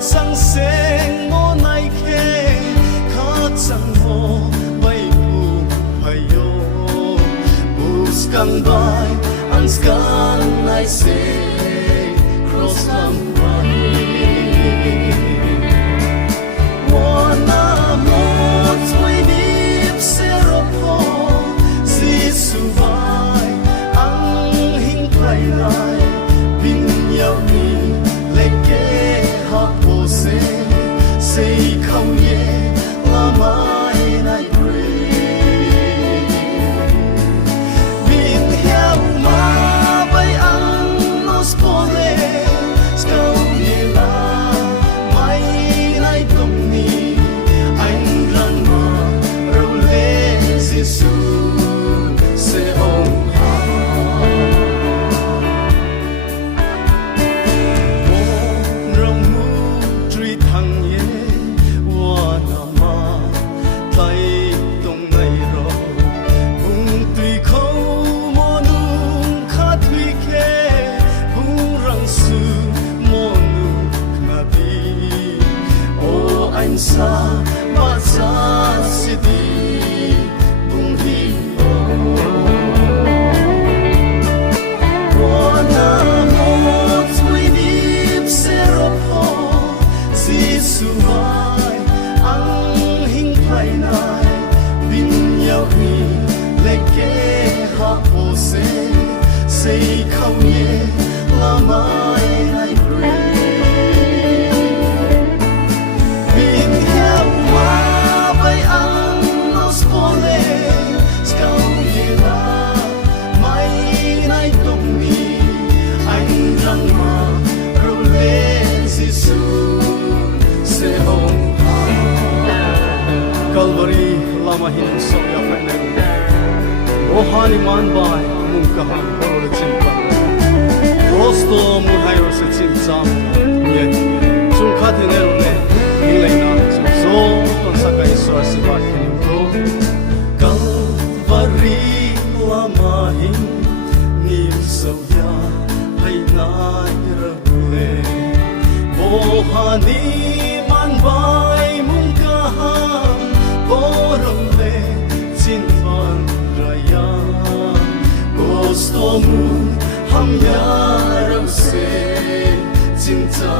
chẳng sen mo nai khe khát chẳng mo bay bu bay yo buscan bay ang scan nai se cross lam uanamo tui nip se ropo si vai ang hing play lai bin yau ni leke ha po se không ye la mai nai pray bin hiau ma bay ang nos pole skau ye la mai nai tong ni anh răng ma râu lê Giêsu se ong ha mo rong mu truy thăng ye uanamo tay tong này ro bung tùy khâu mo nung khát thủy khe bung răng su mo nung ngà bi ô anh sa ma sa si đi bung hi uanamo tui nip se ropo Giêsu vai ang hing play nai bin yau ni leke ha po se không ye la mai nai pray bin hiau ma bay ang nos pole skau ye la mai nai tong ni anh răng ma râu lê Giêsu se hong ha Calvary lama hin so ya phải này rohani man bai mung ka han horo chin pa kosto mu hayo se chin cham ye chung kha the ne ro ne ni lai na so so ton sa kai so se ba khin ko Calvary lama hin ni so ya hai nai ra le rohani man bai mung ka han borong le chin van raya kosto mu ham ya rau se chin cha